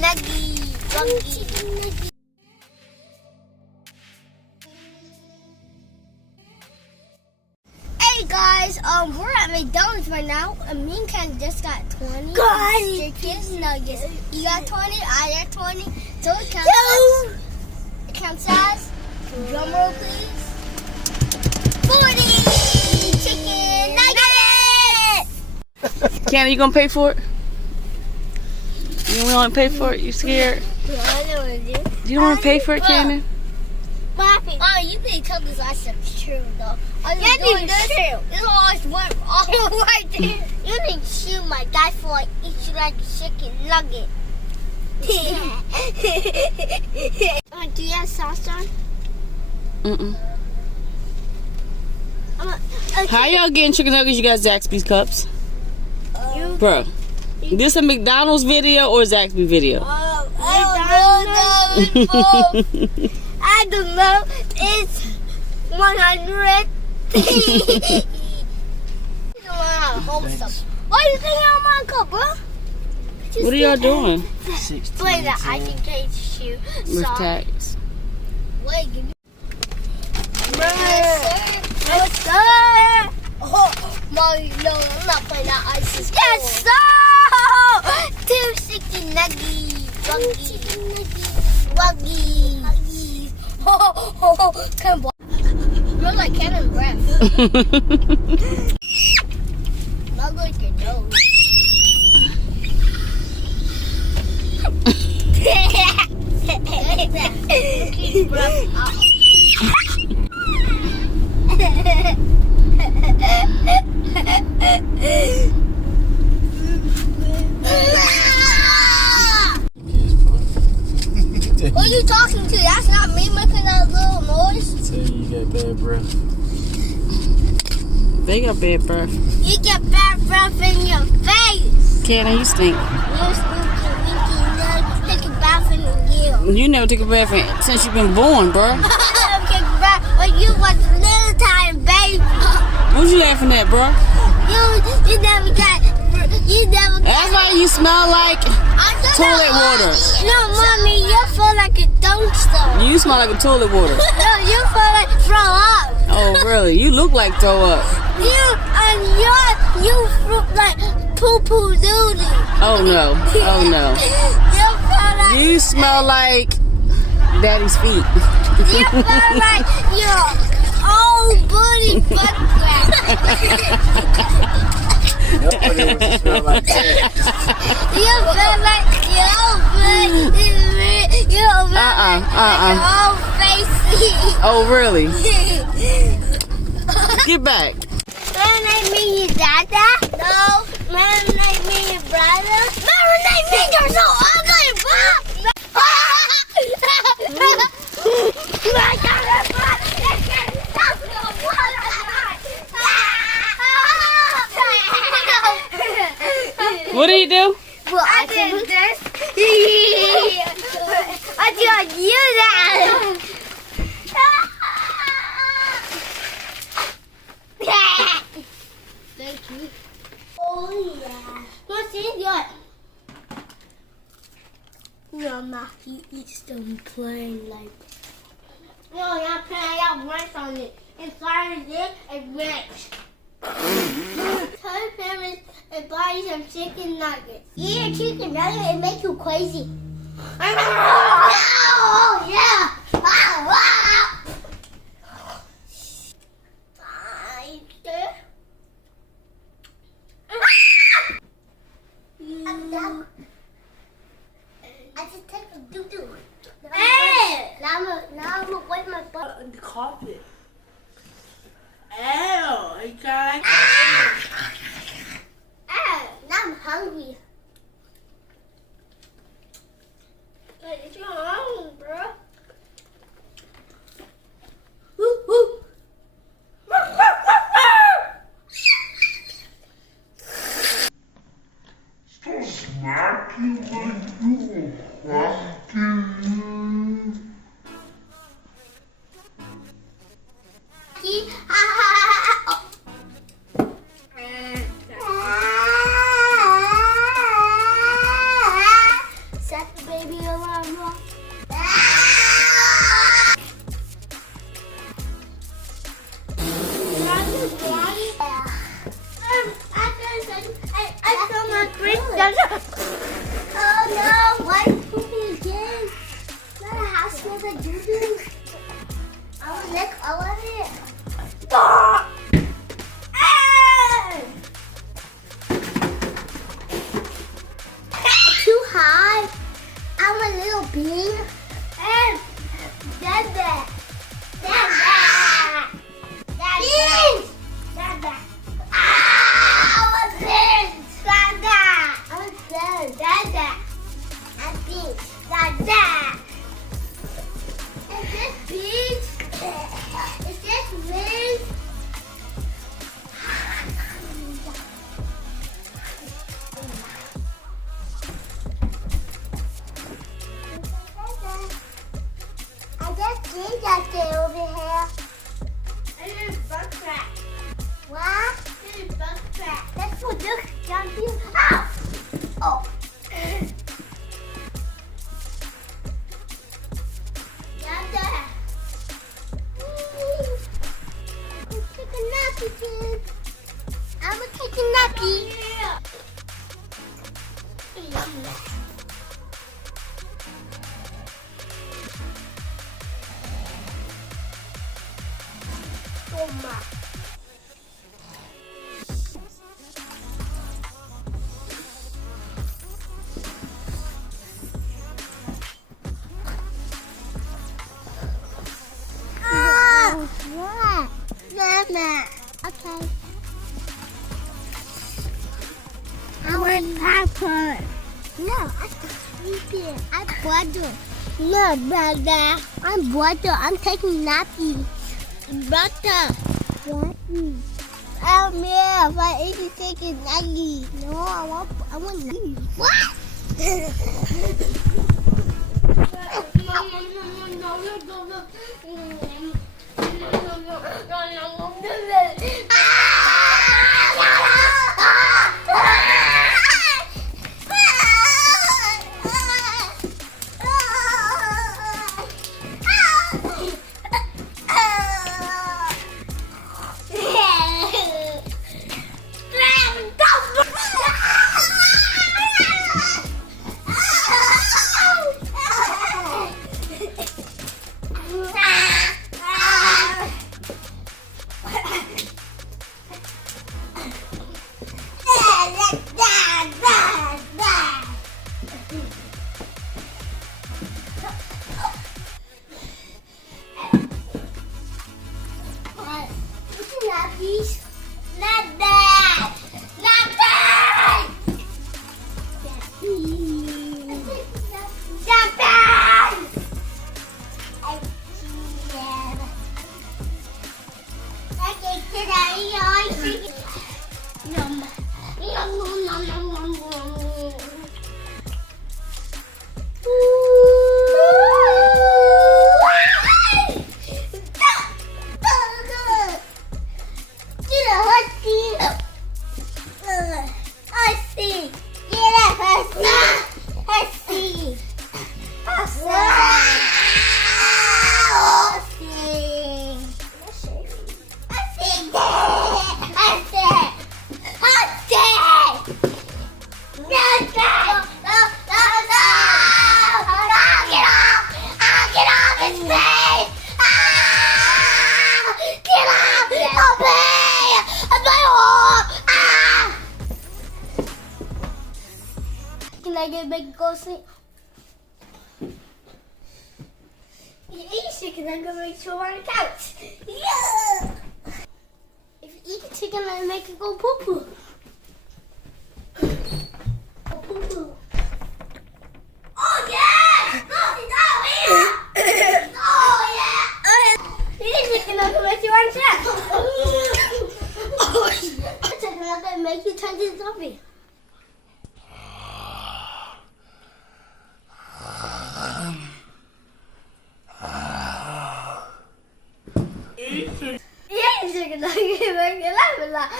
nugget. Hey guys, we're at McDonald's right now. Me and Ken just got 20 chicken nuggets. You got 20, I got 20. So it counts as, drum roll please, 40 chicken nuggets! Ken, are you gonna pay for it? You don't want to pay for it? You scared? I know what to do. You don't want to pay for it, Cannon? Oh, you need to tell this last stuff's true though. Yeah, doing this. This always went all right there. You need to shoot my guy for like eat you like a chicken nugget. Do you have sauce on? How y'all getting chicken nuggets? You got Zaxby's cups? Bro, this a McDonald's video or Zaxby video? I don't know. It's 100. Why do you think I'm on cup, bro? What are y'all doing? Play the I can taste shoe. With tax. Wait, give me. Yes, sir. Oh, no, I'm not playing that ice. Yes, sir. 2 chicken nuggets. Wuggies. Oh, come on. Smells like cannon breath. Smells like your nose. Keep breath out. Who are you talking to? That's not me making that little noise. Tell you got bad breath. They got bad breath. You get bad breath in your face. Cannon, you stink. You take a bath in the gill. You never took a bath since you've been born, bro. Take a bath when you was a little tiny baby. What you laughing at, bro? You never got. That's why you smell like toilet water. No, mommy, you feel like a dumpster. You smell like a toilet water. No, you feel like throw up. Oh, really? You look like throw up. You look like poo-poo doodle. Oh, no. Oh, no. You feel like... You smell like daddy's feet. You feel like your old booty butt crack. Nobody wants to smell like that. You feel like your old face. Oh, really? Get back. Marinate me your dada? No. Marinate me your brother? Marinate me, you're so ugly, bro! What do you do? Well, I did this. I got you that. Thank you. Oh yeah. What's in your? No, ma, you eat some plain like. No, not plain. I got ranch on it. Inside of it, and ranch. Tell your parents and buy some chicken nuggets. Eat a chicken nugget and make you crazy. Oh yeah! I just take a doo-doo. Hey! Now I'm gonna wipe my butt on the carpet. Ew, you got now I'm hungry. Hey, it's your home, bro. Woo, woo. Smack you like you Oh no, why are you pooping again? Not a house full of doo-doo. I want to lick all of it. Too high. I'm a little bee. And Dada. Dada. Dada. Dada. Ah, I'm a pin. Dada. I'm a pin. Dada. I'm pink. Dada. Is this beach? Is this wind? I just did that thing over here. I did a bug crack. What? I did a bug crack. That's what this jumping. Ow! Oh. Dada. I'm take a nappy, kid. I'm gonna take a nappy. Toma. What? Mama. Okay. I want popcorn. No, I'm sleeping. I'm bored. No, brother. I'm bored. I'm taking nappy. Brother. Nappy. Yeah, if I eat the chicken nugget. No, I want nappy. What? Not bad. Not bad. Not bad. Can I get make go sleep? You eat chicken, I'm gonna make sure on the couch. Yeah. If you eat chicken, I make it go poo poo. Go poo poo. Oh yeah! Oh yeah! Oh yeah! You eat chicken, I'm gonna make you on the couch. Chicken, I'm gonna make you turn into a zombie. Yeah, chicken nugget, make it laugh.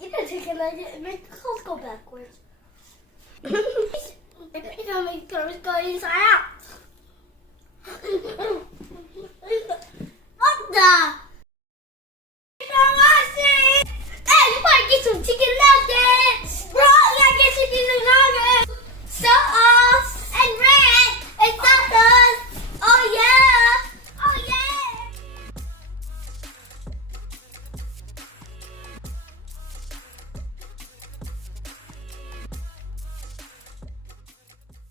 You know, chicken nugget, make the clothes go backwards. If you don't make the clothes go inside out.